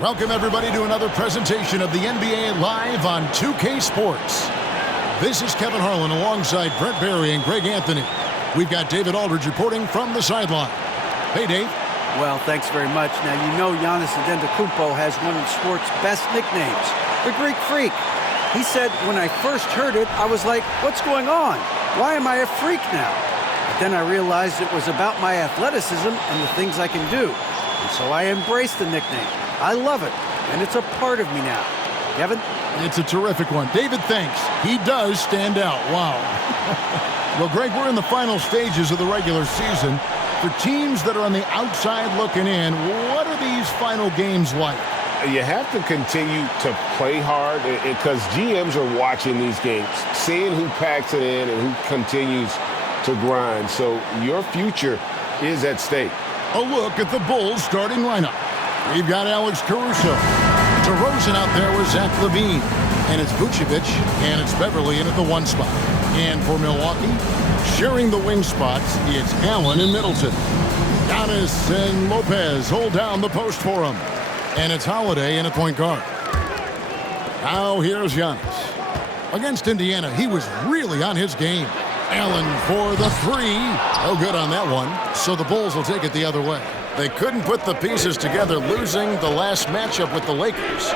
Welcome, everybody, to another presentation of the NBA Live on 2K Sports. This is Kevin Harlan alongside Brent Barry and Greg Anthony. We've got David Aldridge reporting from the sideline. Hey, Dave. Well, thanks very much. Now, you know Giannis Antetokounmpo has one of sports' best nicknames, the Greek Freak. He said, when I first heard it, I was like, what's going on? Why am I a freak now? But then I realized it was about my athleticism and the things I can do. And so I embraced the nickname. I love it, and it's a part of me now. Kevin? It's a terrific one. David, thanks. He does stand out. Wow. Well, Greg, we're in the final stages of the regular season. For teams that are on the outside looking in, what are these final games like? You have to continue to play hard because GMs are watching these games, seeing who packs it in and who continues to grind. So your future is at stake. A look at the Bulls starting lineup. We've got Alex Caruso. DeRozan out there with Zach LaVine. And it's Vucevic and it's Beverly in at the 1 spot. And for Milwaukee, sharing the wing spots, it's Allen and Middleton. Giannis and Lopez hold down the post for him. And it's Holiday in at point guard. Now here's Giannis. Against Indiana, he was really on his game. Allen for the 3. No good on that one. So the Bulls will take it the other way. They couldn't put the pieces together, losing the last matchup with the Lakers.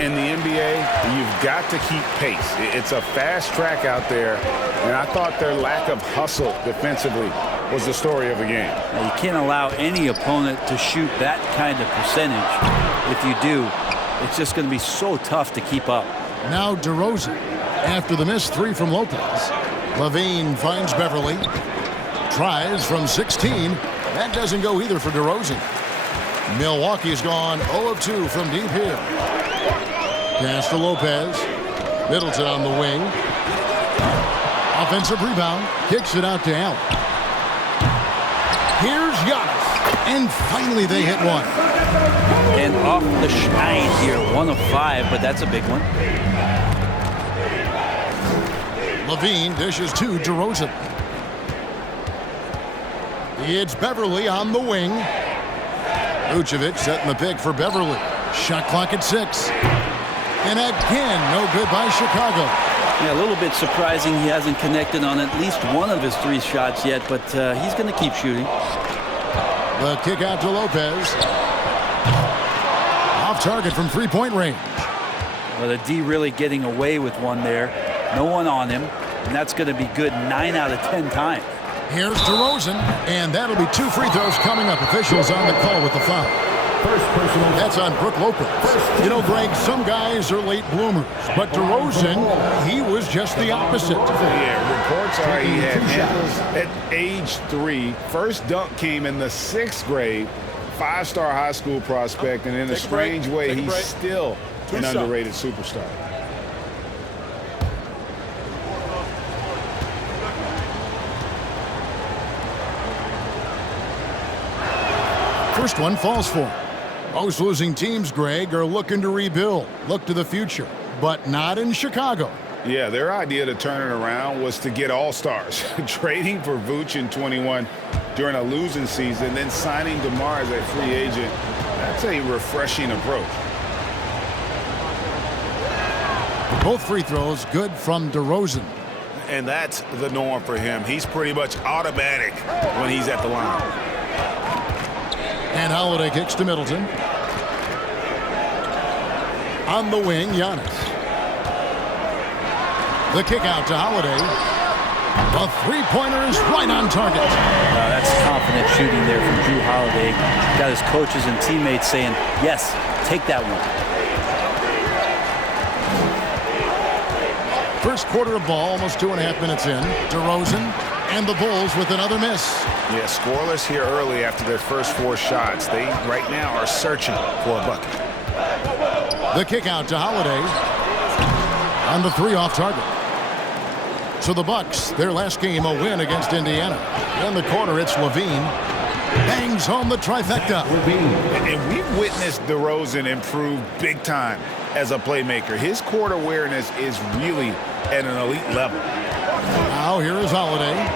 In the NBA, you've got to keep pace. It's a fast track out there, and I thought their lack of hustle defensively was the story of the game. Now, you can't allow any opponent to shoot that kind of percentage. If you do, it's just going to be so tough to keep up. Now DeRozan, after the missed 3 from Lopez. LaVine finds Beverly. Tries from 16. That doesn't go either for DeRozan. Milwaukee's gone 0 of 2 from deep here. Pass to Lopez. Middleton on the wing. Offensive rebound. Kicks it out to Allen. Here's Giannis. And finally they hit one. And off the schneid here. 1 of 5, but that's a big one. LaVine dishes to DeRozan. It's Beverly on the wing. Vucevic setting the pick for Beverly. Shot clock at 6. And again, no good by Chicago. Yeah, a little bit surprising he hasn't connected on at least one of his 3 shots yet, but he's going to keep shooting. The kick out to Lopez. Off target from 3-point range. Well, the D really getting away with one there. No one on him, and that's going to be good 9 out of 10 times. Here's DeRozan, and that'll be 2 free throws coming up. Officials on the call with the foul. First personal. That's on Brook Lopez. You know, Greg, some guys are late bloomers, but DeRozan, he was just the opposite. Yeah, reports are he had handles at age 3. First dunk came in the 6th grade. 5-star high school prospect, and in a strange way, he's still an underrated superstar. First one falls for him. Most losing teams, Greg, are looking to rebuild, look to the future, but not in Chicago. Yeah, their idea to turn it around was to get all-stars. Trading for Vooch in 21 during a losing season, then signing DeMar as a free agent. That's a refreshing approach. Both free throws good from DeRozan. And that's the norm for him. He's pretty much automatic when he's at the line. And Holiday kicks to Middleton. On the wing, Giannis. The kick out to Holiday. The three-pointer is right on target. That's confident shooting there from Drew Holiday. Got his coaches and teammates saying, yes, take that one. First quarter of ball, almost 2.5 minutes in. DeRozan and the Bulls with another miss. Yeah, scoreless here early after their first 4 shots. They right now are searching for a bucket. The kick out to Holiday. On the 3 off target. So the Bucks, their last game, a win against Indiana. In the corner, it's LaVine. Bangs home the trifecta. And we've witnessed DeRozan improve big time as a playmaker. His court awareness is really at an elite level. Now here is Holiday.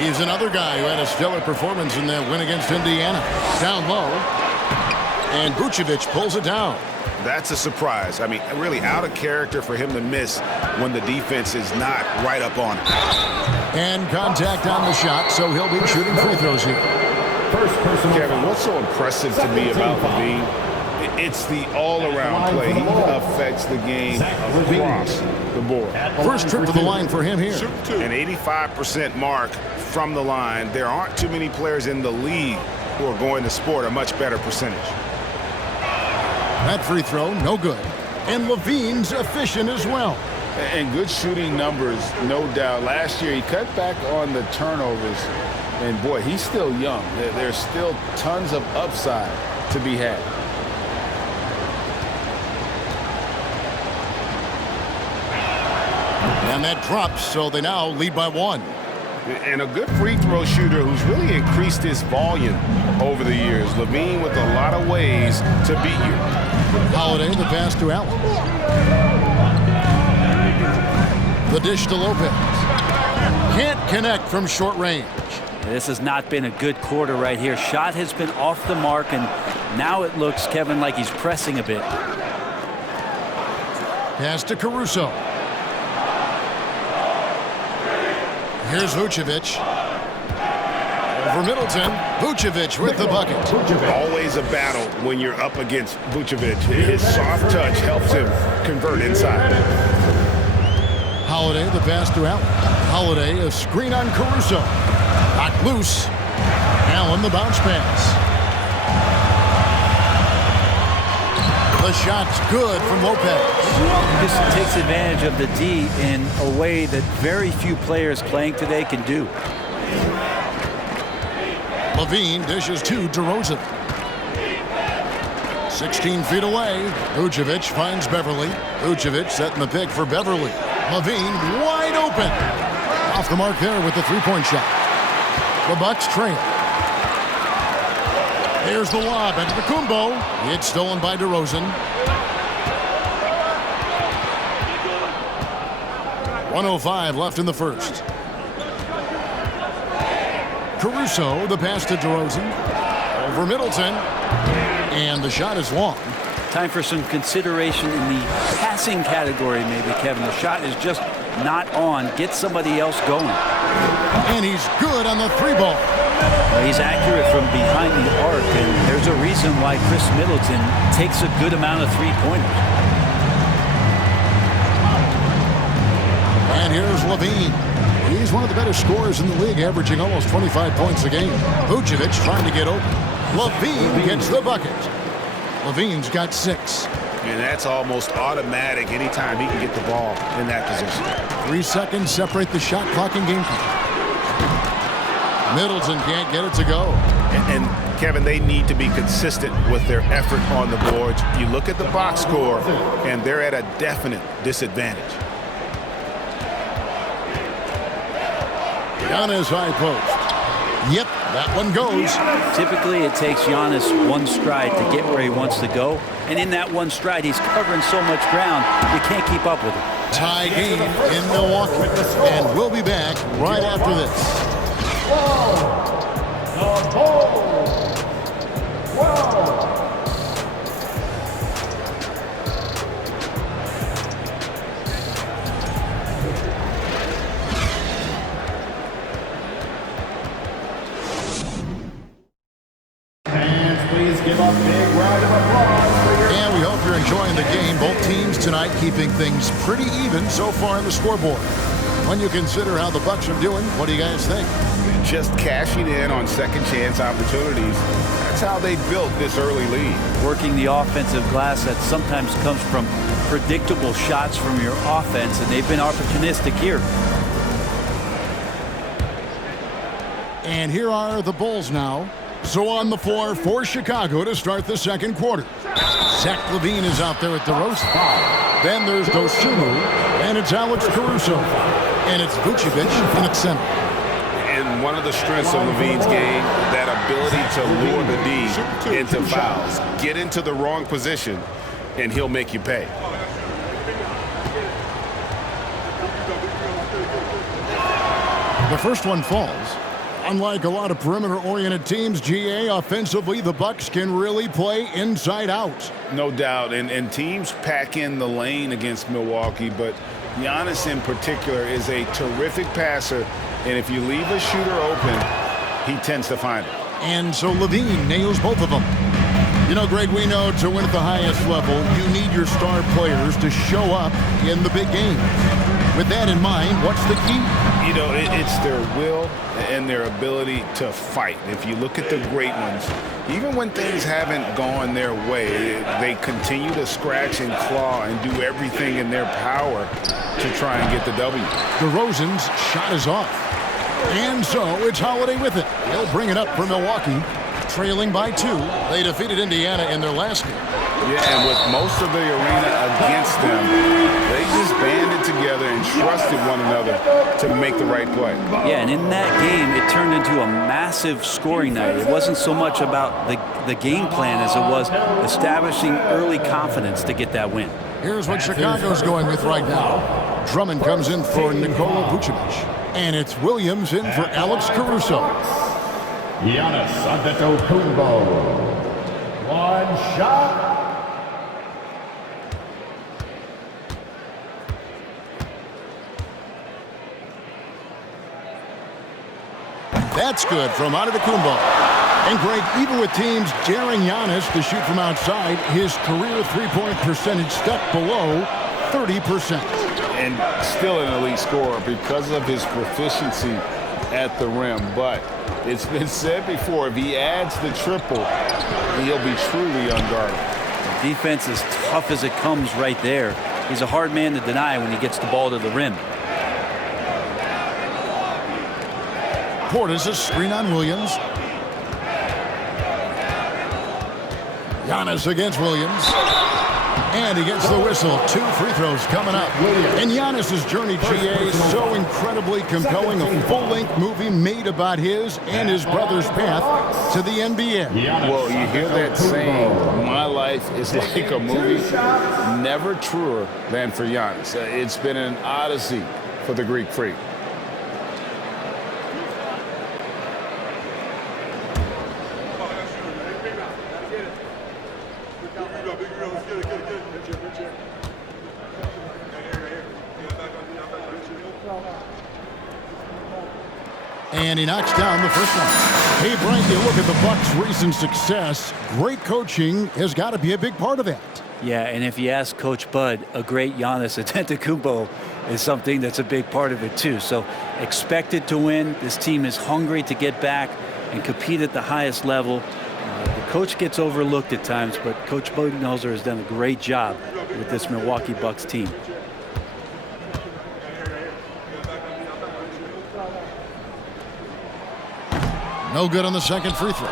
He's another guy who had a stellar performance in that win against Indiana. Down low. And Vucevic pulls it down. That's a surprise. I mean, really out of character for him to miss when the defense is not right up on him. And contact on the shot, so he'll be shooting free throws here. Kevin, what's so impressive to me about Levine? It's the all-around play. He affects the game across the board. First trip to the line for him here. An 85% mark from the line. There aren't too many players in the league who are going to sport a much better percentage. That free throw, no good. And Levine's efficient as well. And good shooting numbers, no doubt. Last year, he cut back on the turnovers. And, boy, he's still young. There's still tons of upside to be had. And that drops, so they now lead by 1. And a good free throw shooter who's really increased his volume over the years. Levine with a lot of ways to beat you. Holiday, the pass to Allen. The dish to Lopez. Can't connect from short range. This has not been a good quarter right here. Shot has been off the mark, and now it looks, Kevin, like he's pressing a bit. Pass to Caruso. Here's Vucevic. Over Middleton. Vucevic with the bucket. Always a battle when you're up against Vucevic. His soft touch helps him convert inside. Holiday, the pass to Allen. Holiday, a screen on Caruso. Knocked loose. Allen, the bounce pass. The shot's good from Lopez. This takes advantage of the D in a way that very few players playing today can do. Levine dishes to DeRozan. 16 feet away. Vucevic finds Beverly. Vucevic setting the pick for Beverly. Levine wide open. Off the mark there with the three-point shot. The Bucks trail. Here's the lob into the Kumbo. It's stolen by DeRozan. 1:05 left in the first. Caruso, the pass to DeRozan. Over Middleton. And the shot is long. Time for some consideration in the passing category, maybe, Kevin. The shot is just not on. Get somebody else going. And he's good on the three ball. Well, he's accurate from behind the arc, and there's a reason why Chris Middleton takes a good amount of three-pointers. And here's Levine. He's one of the better scorers in the league, averaging almost 25 points a game. Vucevic trying to get open. Levine gets the bucket. Levine's got 6. And that's almost automatic anytime he can get the ball in that position. 3 seconds separate the shot clock and game clock. Middleton can't get it to go. And Kevin, they need to be consistent with their effort on the boards. You look at the box score, and they're at a definite disadvantage. Giannis high post. Yep, that one goes. Typically, it takes Giannis one stride to get where he wants to go. And in that one stride, he's covering so much ground, you can't keep up with him. Tie game in Milwaukee. And we'll be back right after this. And we hope you're enjoying the game. Both teams tonight keeping things pretty even so far on the scoreboard. When you consider how the Bucks are doing, what do you guys think? Just cashing in on second chance opportunities. That's how they built this early lead. Working the offensive glass that sometimes comes from predictable shots from your offense, and they've been opportunistic here. And here are the Bulls now. So on the floor for Chicago to start the second quarter. Zach LaVine is out there at DeRozan. Then there's Dosunmu, and it's Alex Caruso. And it's Vucevic in its center. And one of the strengths of LaVine's game, that ability to lure the D into fouls. Get into the wrong position, and he'll make you pay. The first one falls. Unlike a lot of perimeter-oriented teams, GA, offensively, the Bucks can really play inside out. No doubt, and teams pack in the lane against Milwaukee, but Giannis in particular is a terrific passer, and if you leave a shooter open, he tends to find it. And so Levine nails both of them. You know, Greg, we know to win at the highest level, you need your star players to show up in the big games. With that in mind, what's the key? You know, it's their will and their ability to fight. If you look at the great ones, even when things haven't gone their way, they continue to scratch and claw and do everything in their power to try and get the W. DeRozan's shot is off. And so it's Holiday with it. He'll bring it up for Milwaukee. Trailing by 2. They defeated Indiana in their last game. Yeah, and with most of the arena against them, they just banded together and trusted one another to make the right play. Yeah, and in that game, it turned into a massive scoring night. It wasn't so much about the game plan as it was establishing early confidence to get that win. Here's what Chicago's going with right now. Drummond comes in for Nikola Vucevic. And it's Williams in for Alex Caruso. Giannis Antetokounmpo. One shot. That's good from Antetokounmpo. And Greg, even with teams daring Giannis to shoot from outside, his career three-point percentage stuck below 30%. And still an elite scorer because of his proficiency at the rim. But it's been said before, if he adds the triple, he'll be truly unguardable. Defense is tough as it comes right there. He's a hard man to deny when he gets the ball to the rim. Portis a screen on Williams. Giannis against Williams. And he gets the whistle. 2 free throws coming up. And Giannis's journey, GA, is so incredibly compelling. A full-length movie made about his and his brother's path to the NBA. Well, you hear that saying, my life is like a movie. Never truer than for Giannis. It's been an odyssey for the Greek Freak. And he knocks down the first one. Hey, Brian, you look at the Bucks' recent success. Great coaching has got to be a big part of that. Yeah, and if you ask Coach Bud, a great Giannis Antetokounmpo is something that's a big part of it too. So expected to win. This team is hungry to get back and compete at the highest level. The coach gets overlooked at times, but Coach Budenholzer has done a great job with this Milwaukee Bucks team. No good on the second free throw.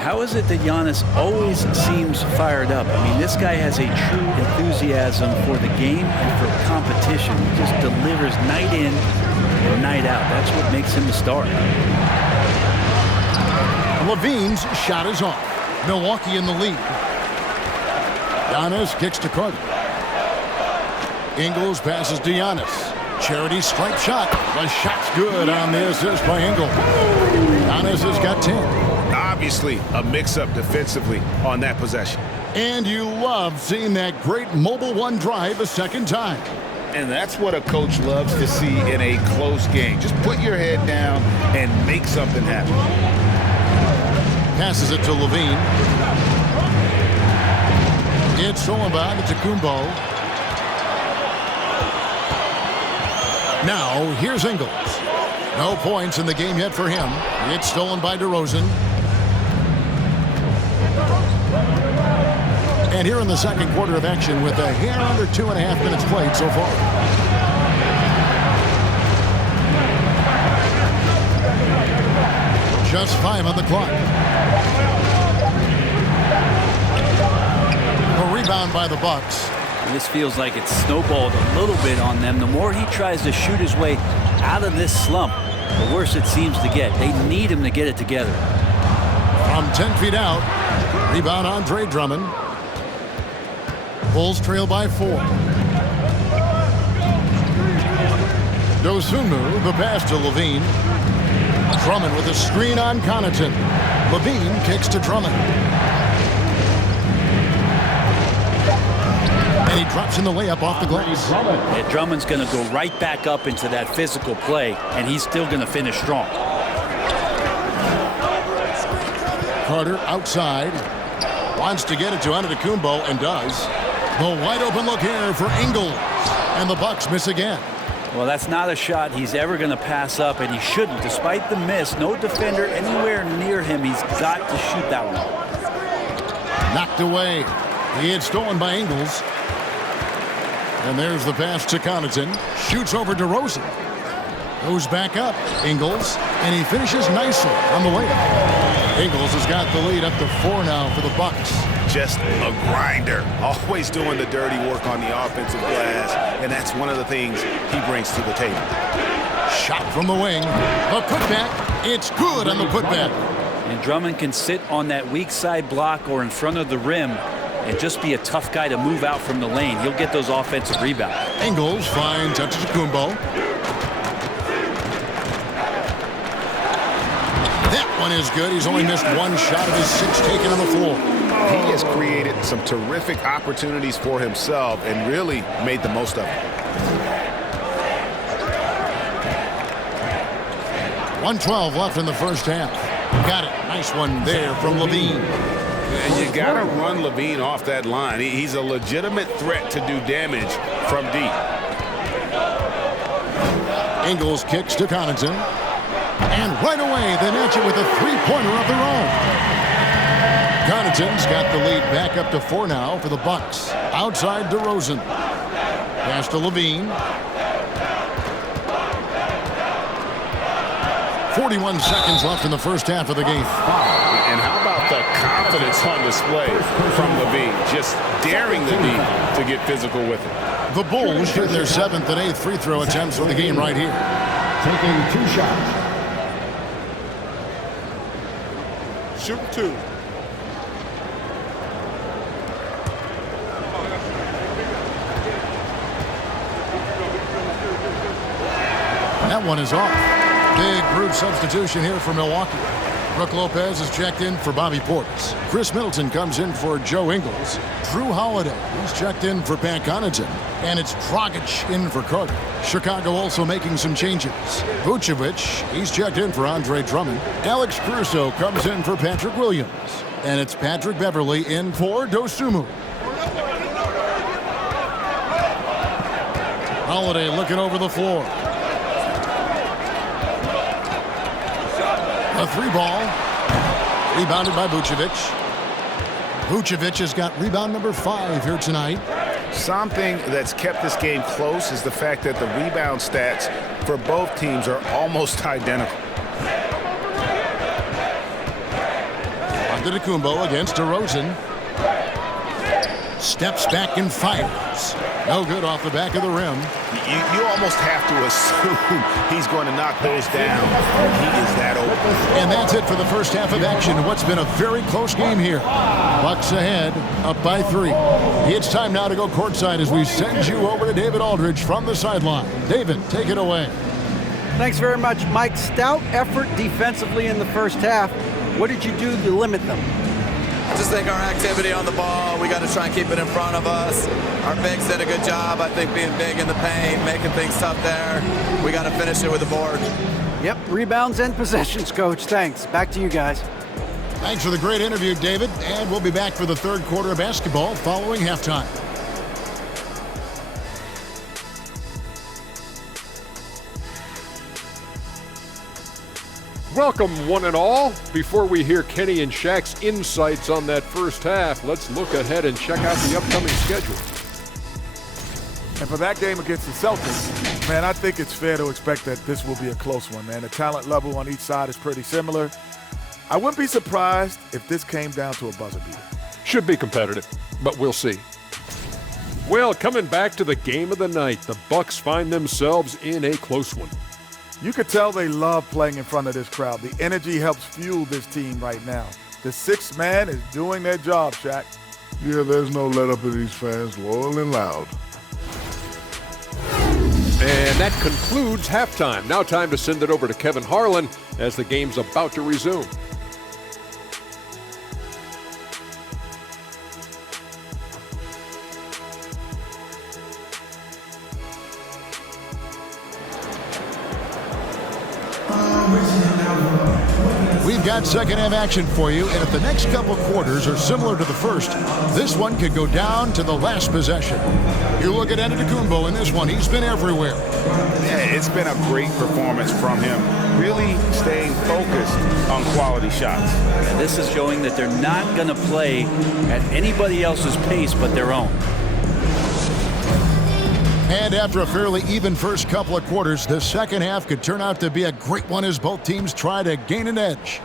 How is it that Giannis always seems fired up? I mean, this guy has a true enthusiasm for the game and for competition. He just delivers night in and night out. That's what makes him a star. Levine's shot is off. Milwaukee in the lead. Giannis kicks to Carter. Ingles passes to Giannis. Charity stripe shot. The shot's good on the assist by Ingles. Giannis has got 10. Obviously, a mix-up defensively on that possession. And you love seeing that great mobile one drive a second time. And that's what a coach loves to see in a close game. Just put your head down and make something happen. Passes it to Levine. It's stolen by Antetokounmpo. Now, here's Ingles. No points in the game yet for him. It's stolen by DeRozan. And here in the second quarter of action with a hair under 2.5 minutes played so far. Just 5 on the clock. A rebound by the Bucks. This feels like it's snowballed a little bit on them. The more he tries to shoot his way out of this slump, the worse it seems to get. They need him to get it together. From 10 feet out, rebound Andre Drummond. Bulls trail by 4. Dosunmu, the pass to Levine. Drummond with a screen on Connaughton. Levine kicks to Drummond. And he drops in the layup off the glass. Yeah, Drummond's going to go right back up into that physical play, and he's still going to finish strong. Carter outside. Wants to get it to Antetokounmpo and does. The wide open look here for Ingles. And the Bucks miss again. Well, that's not a shot he's ever going to pass up, and he shouldn't. Despite the miss, no defender anywhere near him. He's got to shoot that one. Knocked away. He had stolen by Ingles. And there's the pass to Connaughton. Shoots over to Rosen. Goes back up. Ingles. And he finishes nicely on the layup. Ingles has got the lead up to 4 now for the Bucks. Just a grinder. Always doing the dirty work on the offensive glass. And that's one of the things he brings to the table. Shot from the wing. The putback. It's good on the putback. And Drummond can sit on that weak side block or in front of the rim and just be a tough guy to move out from the lane. He'll get those offensive rebounds. Ingles finds Antetokounmpo. That one is good. He's only missed one shot of his 6 taken on the floor. He has created some terrific opportunities for himself and really made the most of it. 1:12 left in the first half. Got it. Nice one there from Levine. And you got to run Levine off that line. He's a legitimate threat to do damage from deep. Ingles kicks to Connaughton. And right away, they match it with a 3-pointer of their own. Connaughton's got the lead back up to 4 now for the Bucks. Outside DeRozan. Pass to Levine. 41 seconds left in the first half of the game. And how about the confidence on display from Levine? Just daring the D to get physical with it. The Bulls shoot their 7th and 8th free throw attempts for the game right here. Taking 2 shots. Shoot 2. That one is off. Big group substitution here for Milwaukee. Brook Lopez is checked in for Bobby Portis. Chris Middleton comes in for Joe Ingles. Drew Holiday, he's checked in for Pat Connaughton. And it's Dragic in for Carter. Chicago also making some changes. Vucevic, he's checked in for Andre Drummond. Alex Caruso comes in for Patrick Williams. And it's Patrick Beverley in for Dosunmu. Holiday looking over the floor. A 3 ball. Rebounded by Vucevic. Vucevic has got rebound number 5 here tonight. Something that's kept this game close is the fact that the rebound stats for both teams are almost identical. Antetokounmpo against DeRozan. Steps back and fires. No good off the back of the rim. You almost have to assume he's going to knock those down. He is that open. And that's it for the first half of action. What's been a very close game here. Bucks ahead, up by 3. It's time now to go courtside as we send you over to David Aldridge from the sideline. David, take it away. Thanks very much, Mike. Stout effort defensively in the first half. What did you do to limit them? I just think our activity on the ball, we got to try and keep it in front of us. Our bigs did a good job, I think, being big in the paint, making things tough there. We got to finish it with the board. Yep, rebounds and possessions, Coach. Thanks. Back to you guys. Thanks for the great interview, David. And we'll be back for the third quarter of basketball following halftime. Welcome, one and all. Before we hear Kenny and Shaq's insights on that first half, let's look ahead and check out the upcoming schedule. And for that game against the Celtics, man, I think it's fair to expect that this will be a close one, man. The talent level on each side is pretty similar. I wouldn't be surprised if this came down to a buzzer beater. Should be competitive, but we'll see. Well, coming back to the game of the night, the Bucks find themselves in a close one. You could tell they love playing in front of this crowd. The energy helps fuel this team right now. The sixth man is doing their job, Shaq. Yeah, there's no let up in these fans, loyal and loud. And that concludes halftime. Now time to send it over to Kevin Harlan as the game's about to resume. We've got second half action for you, and if the next couple quarters are similar to the first, this one could go down to the last possession. You look at Antetokounmpo in this one, he's been everywhere. Yeah, it's been a great performance from him, really staying focused on quality shots. And this is showing that they're not going to play at anybody else's pace but their own. And after a fairly even first couple of quarters, the second half could turn out to be a great one as both teams try to gain an edge.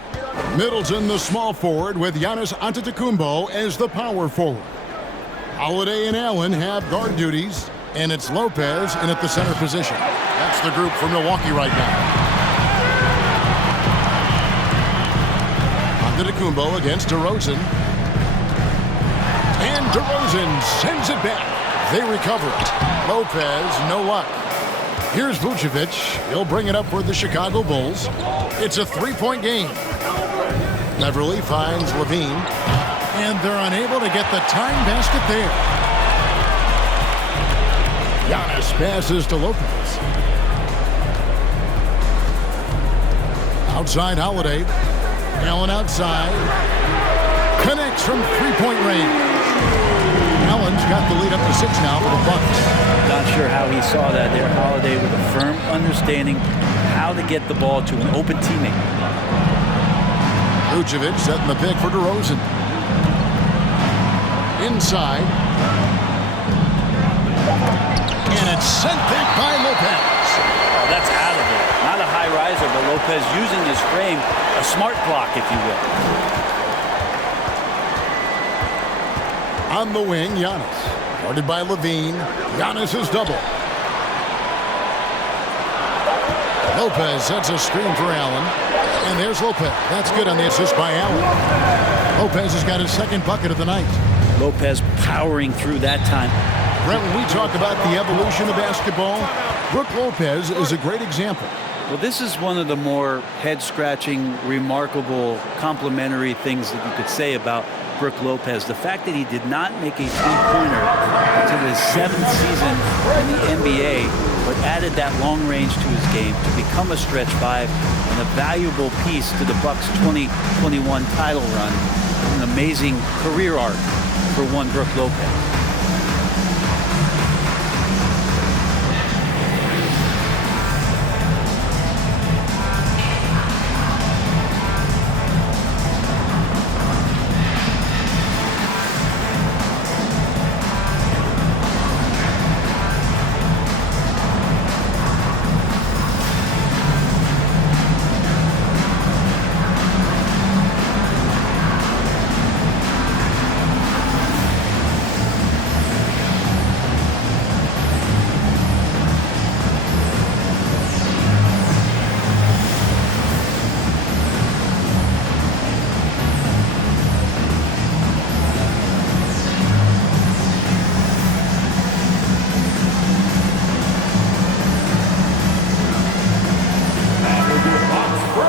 Middleton, the small forward, with Giannis Antetokounmpo as the power forward. Holiday and Allen have guard duties, and it's Lopez in at the center position. That's the group for Milwaukee right now. Antetokounmpo against DeRozan. And DeRozan sends it back. They recover it. Lopez, no luck. Here's Vucevic. He'll bring it up for the Chicago Bulls. It's a three-point game. Beverly finds Levine. And they're unable to get the time basket there. Giannis passes to Lopez. Outside Holiday. Allen outside. Connects from three-point range. Allen's got the lead up to 6 now for the Bucks. Not sure how he saw that there. Holiday with a firm understanding how to get the ball to an open teammate. Vucevic setting the pick for DeRozan. Inside. And it's sent back by Lopez. Oh, that's out of there. Not a high riser, but Lopez using his frame, a smart block, if you will. On the wing, Giannis. Guarded by Levine. Giannis is double. Lopez sets a screen for Allen. And there's Lopez. That's good on the assist by Allen. Lopez has got his second bucket of the night. Lopez powering through that time. Brent, when we talk about the evolution of basketball, Brook Lopez is a great example. Well, this is one of the more head-scratching, remarkable, complimentary things that you could say about Brook Lopez. The fact that he did not make a three-pointer until his 7th season in the NBA, but added that long range to his game to become a stretch 5 and a valuable piece to the Bucks' 2021 title run. An amazing career arc for one Brook Lopez.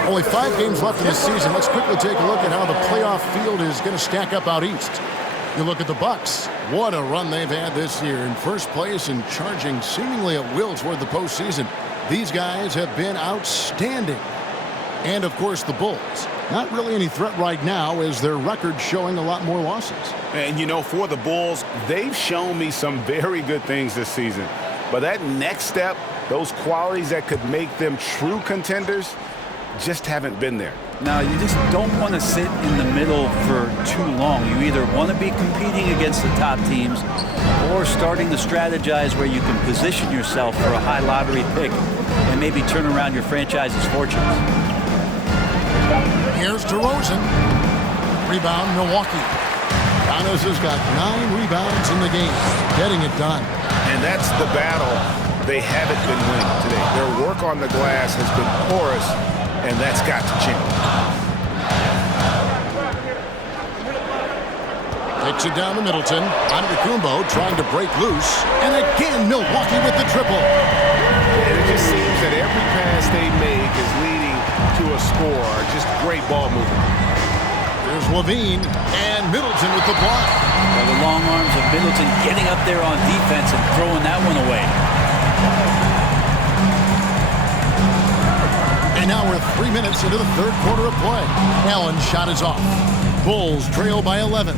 Only 5 games left in the season. Let's quickly take a look at how the playoff field is going to stack up out east. You look at the Bucks. What a run they've had this year. In first place and charging seemingly at will toward the postseason. These guys have been outstanding. And, of course, the Bulls. Not really any threat right now as their record showing a lot more losses. And, you know, for the Bulls, they've shown me some very good things this season. But that next step, those qualities that could make them true contenders, just haven't been there. Now, you just don't want to sit in the middle for too long. You either want to be competing against the top teams or starting to strategize where you can position yourself for a high lottery pick and maybe turn around your franchise's fortunes. Here's DeRozan. Rebound, Milwaukee. Giannis has got 9 rebounds in the game, getting it done. And that's the battle they haven't been winning today. Their work on the glass has been porous, and that's got to change. Takes it down to Middleton. Antetokounmpo trying to break loose. And again, Milwaukee with the triple. just seems that every pass they make is leading to a score. Just great ball movement. There's Levine and Middleton with the block. Well, the long arms of Middleton getting up there on defense and throwing that one away. And now we're 3 minutes into the third quarter of play. Allen's shot is off. Bulls trail by 11.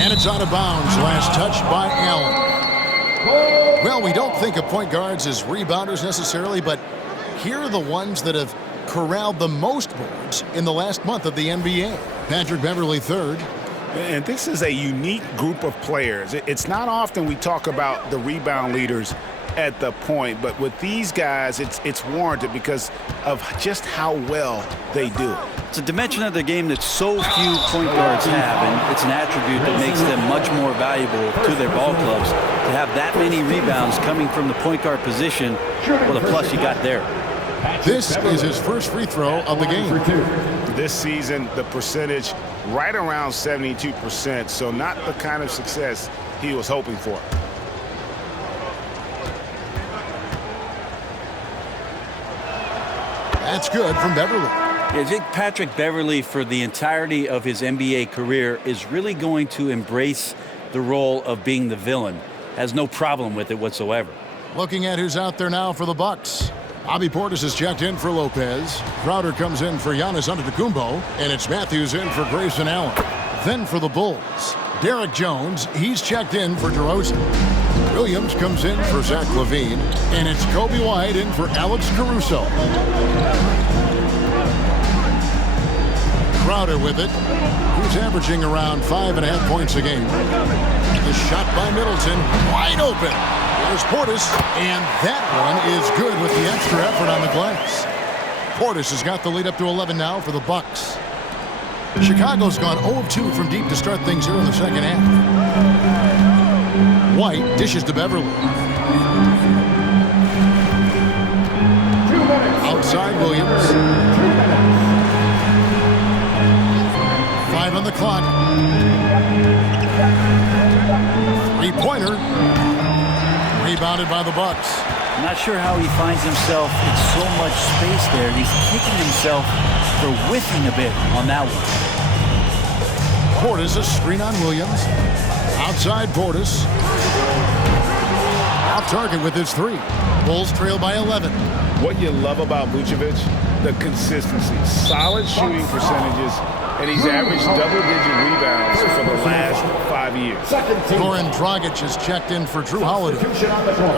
And it's out of bounds. Last touch by Allen. Well, we don't think of point guards as rebounders necessarily, but here are the ones that have corralled the most boards in the last month of the NBA. Patrick Beverly third. And this is a unique group of players. It's not often we talk about the rebound leaders at the point, but with these guys, it's warranted because of just how well they do it. It's a dimension of the game that so few point guards have, and it's an attribute that makes them much more valuable to their ball clubs. To have that many rebounds coming from the point guard position, well, the plus you got there. This is his first free throw of the game. This season, the percentage right around 72%, so not the kind of success he was hoping for. That's good from Beverly. I think Patrick Beverly, for the entirety of his NBA career, is really going to embrace the role of being the villain. Has no problem with it whatsoever. Looking at who's out there now for the Bucks. Bobby Portis is checked in for Lopez. Crowder comes in for Giannis Antetokounmpo. And it's Matthews in for Grayson Allen. Then for the Bulls, Derek Jones, he's checked in for DeRozan. Williams comes in for Zach LaVine. And it's Kobe White in for Alex Caruso. Crowder with it. He's averaging around 5.5 points a game. The shot by Middleton, wide open. There's Portis, and that one is good with the extra effort on the glass. Portis has got the lead up to 11 now for the Bucks. Chicago's gone 0 of 2 from deep to start things here in the second half. White dishes to Beverly. Outside Williams. 5 on the clock. Three-pointer. Rebounded by the Bucks. I'm not sure how he finds himself in so much space there. He's kicking himself for whiffing a bit on that one. Portis, a screen on Williams. Outside Portis. Off target with his 3. Bulls trail by 11. What you love about Vucevic, the consistency, solid shooting percentages, and he's averaged double-digit rebounds for the last 5 years. Goran Dragic is checked in for Drew Holiday.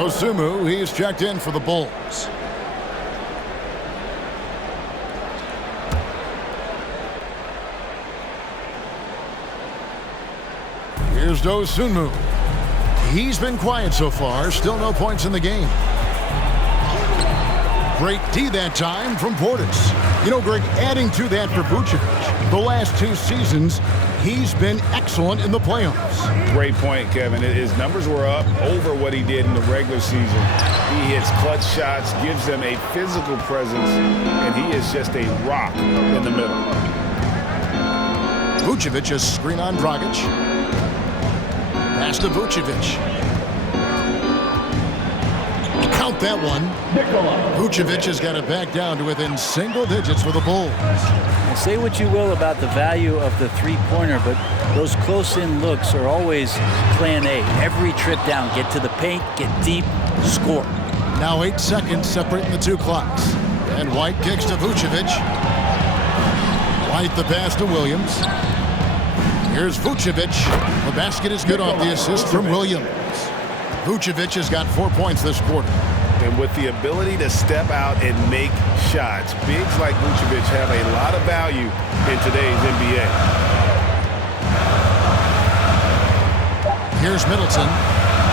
Osumu, he's checked in for the Bulls. Here's Dosunmu. He's been quiet so far. Still no points in the game. Great D that time from Portis. You know, Greg, adding to that for Vucevic, the last 2 seasons, he's been excellent in the playoffs. Great point, Kevin. His numbers were up over what he did in the regular season. He hits clutch shots, gives them a physical presence, and he is just a rock in the middle. Vucevic is screen on Dragic. Pass to Vucevic. Count that one. Vucevic has got it back down to within single digits for the Bulls. Well, say what you will about the value of the three-pointer, but those close-in looks are always plan A. Every trip down, get to the paint, get deep, score. Now 8 seconds separating the 2 clocks. And White kicks to Vucevic. White the pass to Williams. Here's Vucevic. The basket is good off the assist from Williams. Vucevic has got 4 points this quarter. And with the ability to step out and make shots, bigs like Vucevic have a lot of value in today's NBA. Here's Middleton.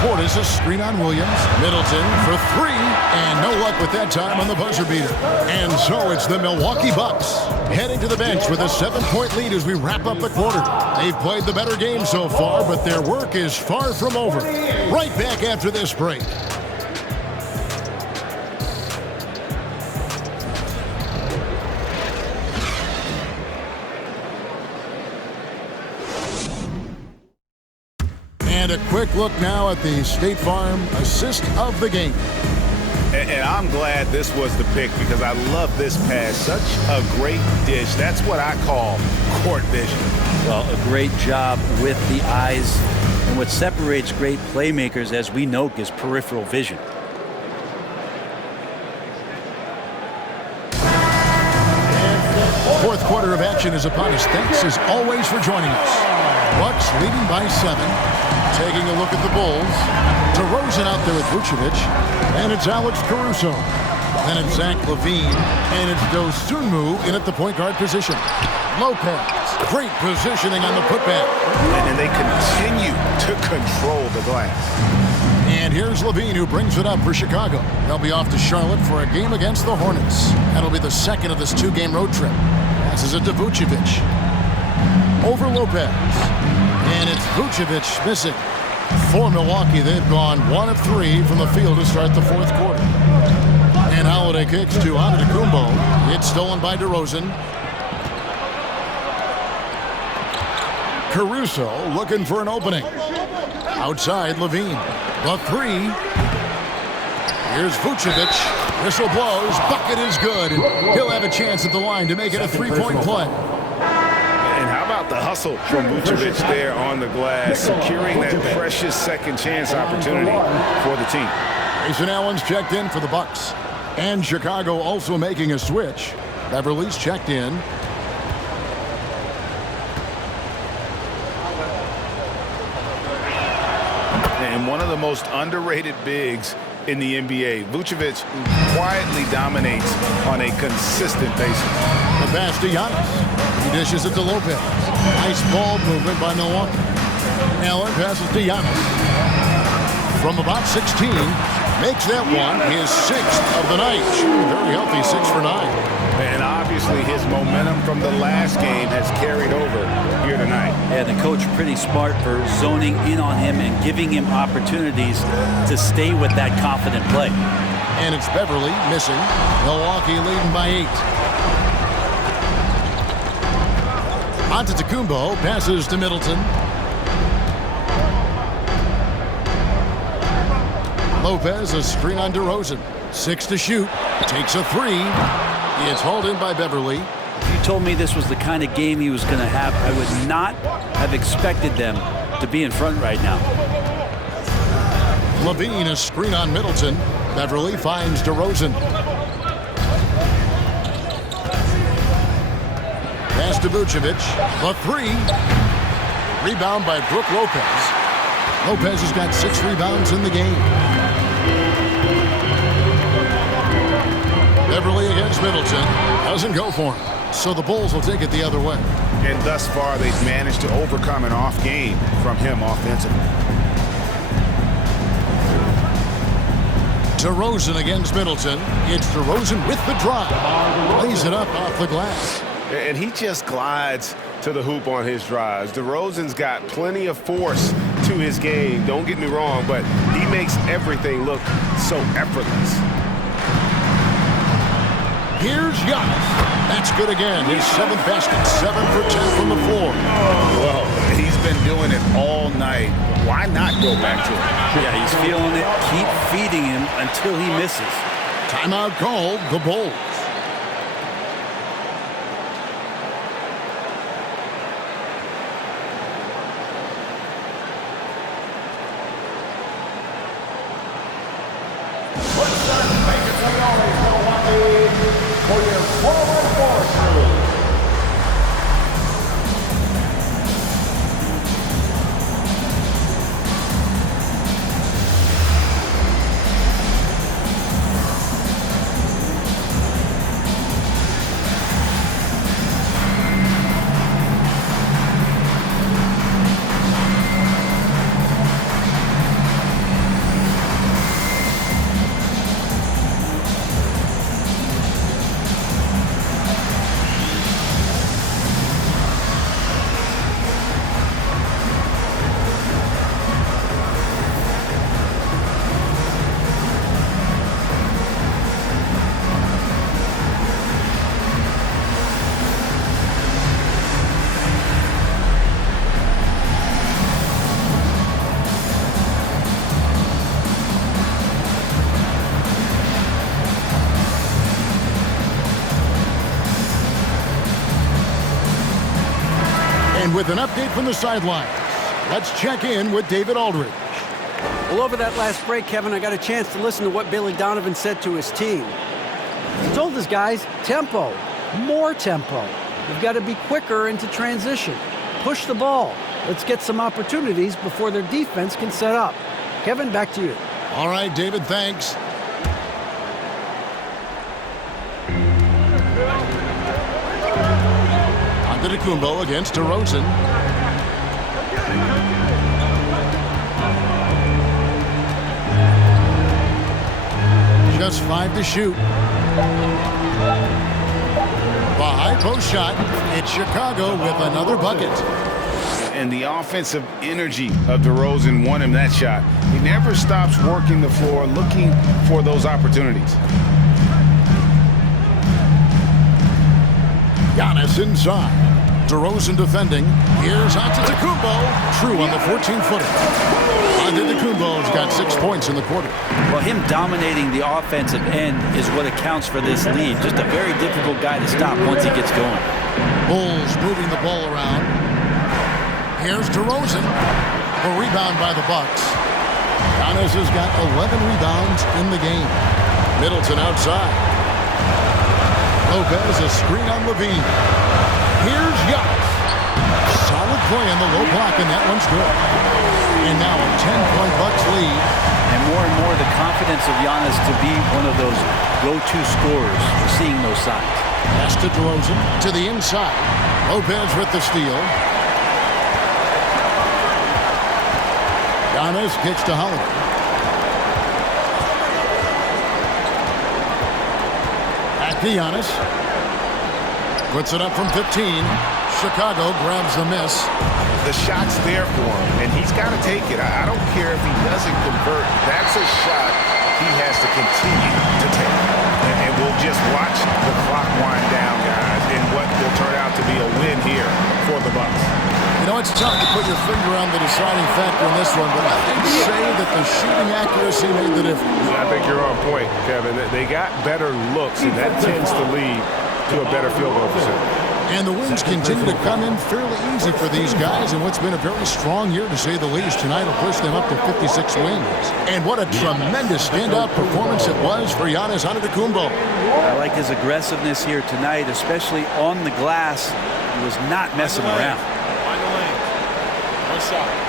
Portis a screen on Williams. Middleton for 3, and no luck with that time on the buzzer beater. And so it's the Milwaukee Bucks heading to the bench with a 7-point lead as we wrap up the quarter. They've played the better game so far, but their work is far from over. Right back after this break. And a quick look now at the State Farm assist of the game. And I'm glad this was the pick because I love this pass. Such a great dish. That's what I call court vision. Well, a great job with the eyes. And what separates great playmakers, as we know, is peripheral vision. Fourth quarter of action is upon us. Thanks as always for joining us. Bucks leading by 7. Taking a look at the Bulls. DeRozan out there with Vucevic. And it's Alex Caruso. Then it's Zach LaVine. And it's Dosunmu in at the point guard position. Lopez. Great positioning on the putback. And they continue to control the glass. And here's LaVine, who brings it up for Chicago. They'll be off to Charlotte for a game against the Hornets. That'll be the second of this 2-game road trip. Passes it to Vucevic. Over Lopez. And it's Vucevic missing. For Milwaukee, they've gone 1 of 3 from the field to start the fourth quarter. And Holiday kicks to Antetokounmpo. It's stolen by DeRozan. Caruso looking for an opening. Outside, LaVine. The 3. Here's Vucevic. Whistle blows. Bucket is good. He'll have a chance at the line to make it a 3-point play. And how about the hustle from Vucevic there on the glass, securing that precious second chance opportunity for the team. Grayson Allen's checked in for the Bucks. And Chicago also making a switch. Beverly's checked in. And one of the most underrated bigs in the NBA, Vucevic quietly dominates on a consistent basis. The pass to Giannis. He dishes it to Lopez. Nice ball movement by Milwaukee. Allen passes to Giannis. From about 16, makes that one his 6th of the night. Very healthy 6 for 9. And obviously his momentum from the last game has carried over here tonight. Yeah, the coach pretty smart for zoning in on him and giving him opportunities to stay with that confident play. And it's Beverly missing. Milwaukee leading by 8. Antetokounmpo passes to Middleton. Lopez, a screen on DeRozan. 6 to shoot. Takes a 3. It's hauled in by Beverly. If you told me this was the kind of game he was going to have, I would not have expected them to be in front right now. LaVine, a screen on Middleton. Beverly finds DeRozan. Pass to Vucevic. The 3. Rebound by Brook Lopez. Lopez has got 6 rebounds in the game. Beverly against Middleton. Doesn't go for him. So the Bulls will take it the other way. And thus far, they've managed to overcome an off game from him offensively. DeRozan against Middleton. It's DeRozan with the drive. Lays it up off the glass. And he just glides to the hoop on his drives. DeRozan's got plenty of force to his game. Don't get me wrong, but he makes everything look so effortless. Here's Giannis. That's good again. His 7th basket. 7 for 10 from the floor. Well, he's been doing it all night. Why not go back to it? Yeah, he's feeling it. Keep feeding him until he misses. Timeout called. The Bulls. For your forward force. And with an update from the sidelines, let's check in with David Aldridge. Well, over that last break, Kevin, I got a chance to listen to what Billy Donovan said to his team. He told his guys, tempo, more tempo. You've got to be quicker into transition. Push the ball. Let's get some opportunities before their defense can set up. Kevin, back to you. All right, David, thanks. Antetokounmpo against DeRozan. Just 5 to shoot. The high post shot. It's Chicago with another bucket. And the offensive energy of DeRozan won him that shot. He never stops working the floor, looking for those opportunities. Giannis inside. DeRozan defending. Here's Antetokounmpo. True on the 14-footer. Antetokounmpo's got 6 points in the quarter. Well, him dominating the offensive end is what accounts for this lead. Just a very difficult guy to stop once he gets going. Bulls moving the ball around. Here's DeRozan. The rebound by the Bucks. Giannis has got 11 rebounds in the game. Middleton outside. Lopez a screen on Levine. Here's Giannis. Solid play on the low block, and that one's good. And now a 10-point Bucks lead. And more the confidence of Giannis to be one of those go-to scorers. We're seeing those signs. Pass to DeRozan to the inside. Lopez with the steal. Giannis kicks to Holiday. Back to Giannis. Puts it up from 15. Chicago grabs the miss. The shot's there for him, and he's got to take it. I don't care if he doesn't convert. That's a shot he has to continue to take. And we'll just watch the clock wind down, guys, in what will turn out to be a win here for the Bucks. You know, it's tough to put your finger on the deciding factor in this one, but I would say that the shooting accuracy made the difference. I think you're on point, Kevin. They got better looks, and that tends to lead to a better field goal percentage. And the wins continue to come in fairly easy for these guys in what's been a very strong year, to say the least. Tonight will push them up to 56 wins. And what a tremendous standout performance it was for Giannis Antetokounmpo. I like his aggressiveness here tonight, especially on the glass. He was not messing around. Find the lane. One shot.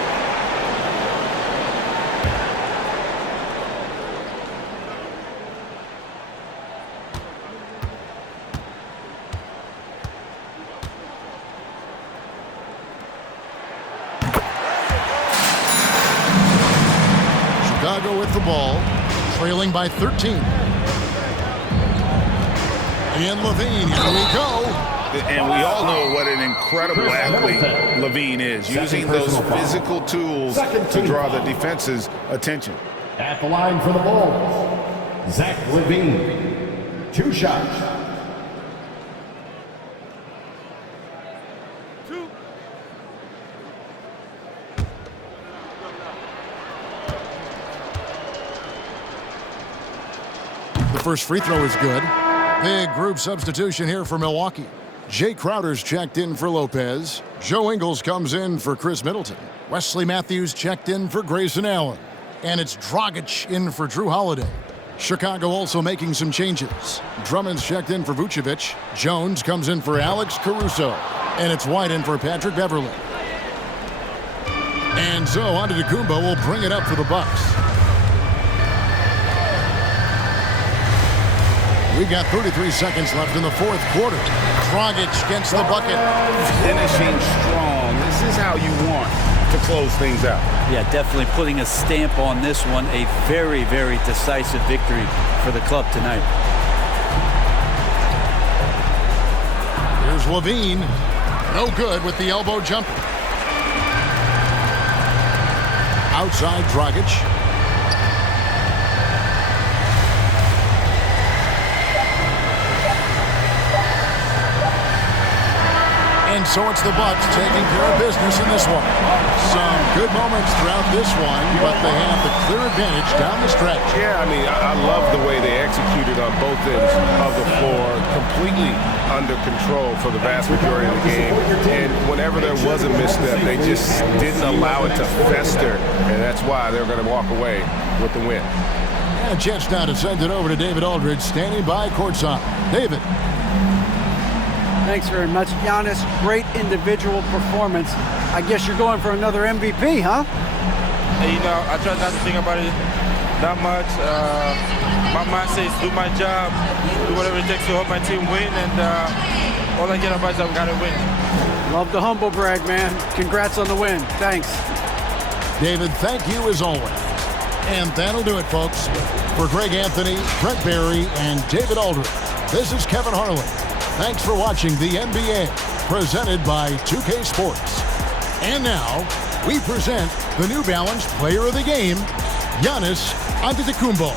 Chicago with the ball, trailing by 13. And Levine, here we go. And we all know what an incredible athlete Levine is, using those physical tools to draw the defense's attention. At the line for the Bulls, Zach Levine. 2 shots. The first free throw is good. Big group substitution here for Milwaukee. Jay Crowder's checked in for Lopez. Joe Ingles comes in for Chris Middleton. Wesley Matthews checked in for Grayson Allen. And it's Dragic in for Drew Holiday. Chicago also making some changes. Drummond's checked in for Vucevic. Jones comes in for Alex Caruso. And it's White in for Patrick Beverley. And so Antetokounmpo will bring it up for the Bucks. We got 33 seconds left in the fourth quarter. Dragic gets the bucket. Finishing strong. This is how you want to close things out. Yeah, definitely putting a stamp on this one. A very, very decisive victory for the club tonight. Here's Levine. No good with the elbow jumper. Outside Dragic. And And so it's the Bucks taking care of business in this one. Some good moments throughout this one, but they have the clear advantage down the stretch. Yeah, I mean, I love the way they executed on both ends of the floor, completely under control for the vast majority of the game. And whenever there was a misstep, they just didn't allow it to fester, and that's why they're going to walk away with the win. And a chance now to send it over to David Aldridge, standing by courtside. David. Thanks very much, Giannis. Great individual performance. I guess you're going for another MVP, huh? You know, I try not to think about it that much. My mindset is do my job, do whatever it takes to help my team win, and all I care about is I've got to win. Love the humble brag, man. Congrats on the win. Thanks. David, thank you as always. And that'll do it, folks. For Greg Anthony, Brett Barry, and David Aldridge, this is Kevin Harlan. Thanks for watching the NBA, presented by 2K Sports. And now, we present the New Balance Player of the Game, Giannis Antetokounmpo.